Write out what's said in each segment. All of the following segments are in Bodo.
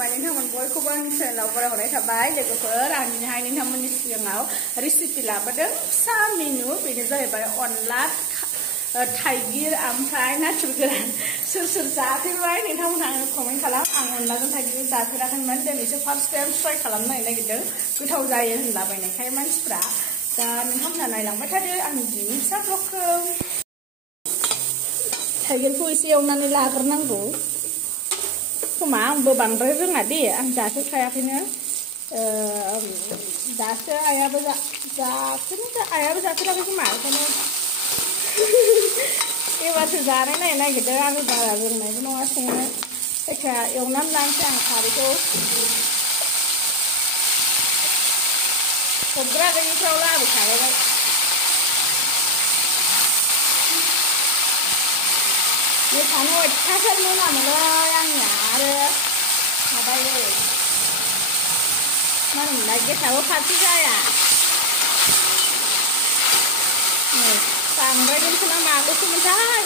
खुलुमबाय नोंथांमोन बयखौबो आंनि चेनेलाव बरायहरनाय थाबाय लोगोफोर आं दिनैहाय नोंथांमोननि सिगाङाव रेसिपि लाबोदों फिसा मेनु बेनो जाहैबाय अनला थाइगिर ओमफ्राय नाथुर गोरान सोर जाफेरबाय नोंथांमोनहा आंनो कमेन्ट खालाम आं अनलाजों थाइगिरजों जाफेराखैमोन दिनैसो फार्स्ट टाइम ट्राइ खालामनो नागिरदों गोथाव जायो होनलाबायनायखाय मानसिफ्रा दा नोंथांमोनहा नायलांबाय थादो आंनि दिनैनि फिसा ब्लगखौ थाइगिरखौ एसे एवनानै लाग्रोनांगौ खोमा आंबो बांद्राय रोङा दे आं जाफेरखायाखैनो दासो आइयाबो जाफेराखै खोमा ओंखायनो एबारसो जानाय नायनो नागिरदों आङो बारा रोंनायबो नङा संनो जायखिया एवनानै लानोसै आं खारैखौ हबग्रा गैयिफ्राव लाबोखाबाय गोथानो अयथासार मोनामोलै आंनिया आरो माबायो मा होनोमोनलाय गेसाबो फारसे जाया बांद्राय दोनखोना मागोसोमोनथाय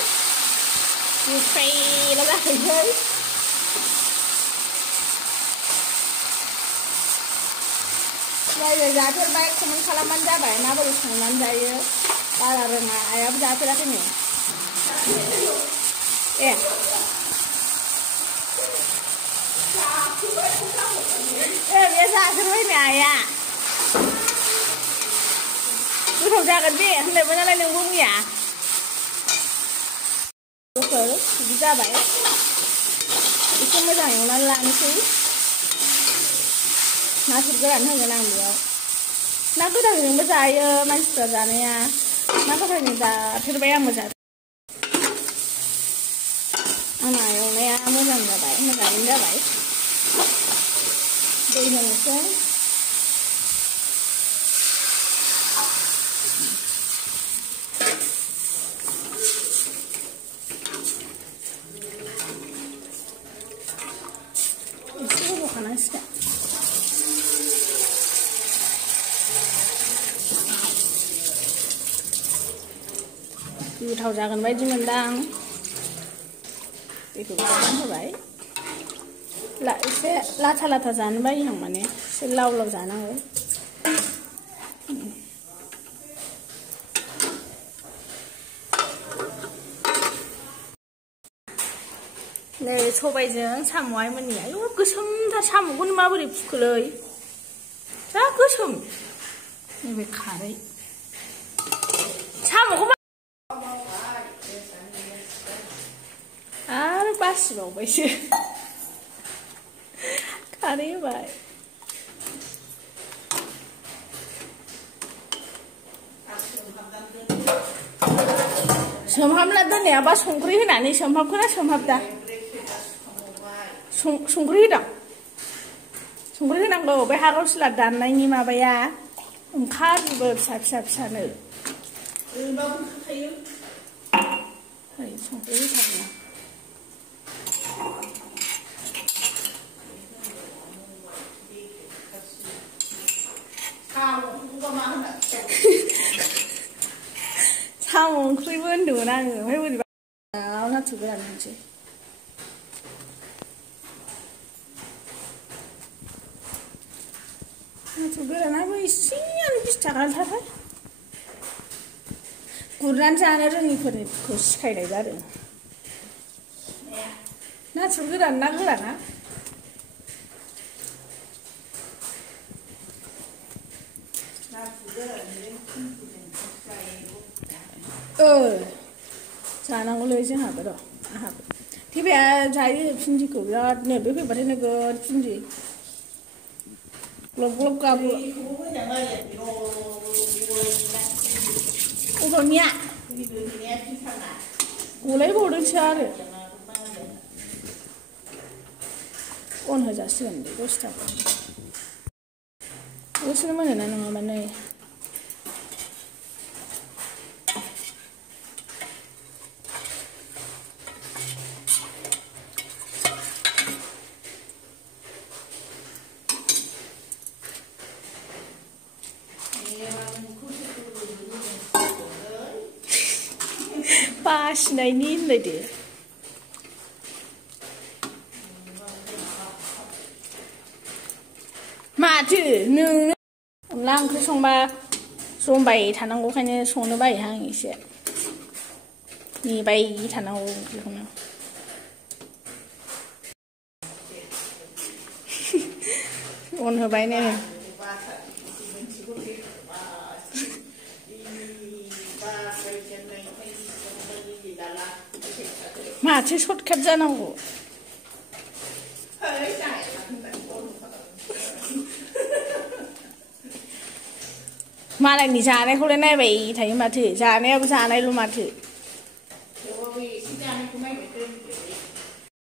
गोखैल' जाखैसै जाय जाफेरबाय कमेन्ट खालामबानो जाबाय माबोरै संनानै जायो बारा रोङा आइयाबो जाफेराखैनो ए बे जाफेरबायनो आइया गोथाव जागोन दे होननायमोन नालाय नोंबो मैया बिदि जाबाय एसे मोजां एवनानै लानोसै नाथुर गोरान होगोन आं बेयाव ना गोथांजोंबो जायो मानसिफ्रा जानाया ना गोथांजों जाफेरबाय आंबो आंना एवनाया मोजां जाबाय मोजाङैनो जाबाय दै होनोसै एसे होखानांसिगोन गोथाव जागोन बायदि मोनदां दैखौ गरम होबाय एसे लाथा लाथा जानो बायो आं माने एसे लाव लाव जानांगौ नै सबायजों साम' आइमोननि आयौ गोसोमथार साम'खौनो माबोरै फुखोलै जा गोसोम नैबे खारै साम'खौ आरो बासिबावबायसो खारै होबाय सोमहाबना दोननायाबा संख्रि होनानै सोमहाबखोना सोमहाबदा संख्रि होदों संख्रि होनांगौ बे हागाव सिला दाननायनि माबाया ओंखारजोबो फिसा फिसानो संख्रि होथारना साम' ओंख्रिबो होनदोंमोन आङो ओमफ्राय बोरैबा नाथुर गोरान होनसै नाथुर गोरानाबो एसेयानो 20 थाखाल'थारहाय गुरनानै जानो रोङिफोरनिखौ सिखायनाय जादों नाथुर गोरान ना गोराना जानांगौलै जोंहाबो र' आंहाबो थेबाया जायो भिन्दिखौ बिरादनो बे फैबाथाय नोगोद भिन्दि ग्लब ग्लब गाबो अबेनिया गलायबावदोंसो आरो अन होजासिगोन दे 10 थाखा दसेनो मोनोना नङाबा नै बासिनायनि होनलायदो माथो नों अनला ओंख्रि संबा जमबाय थानांगौ खायनो संनो बायोहां एसे नेबाय थानांगौ बेखौनो अन होबाय नो माथो सर्टकाट जानांगौ मालायनि जानायखौलाय नायबाय थायो माथो जानायाबो जानायल' माथो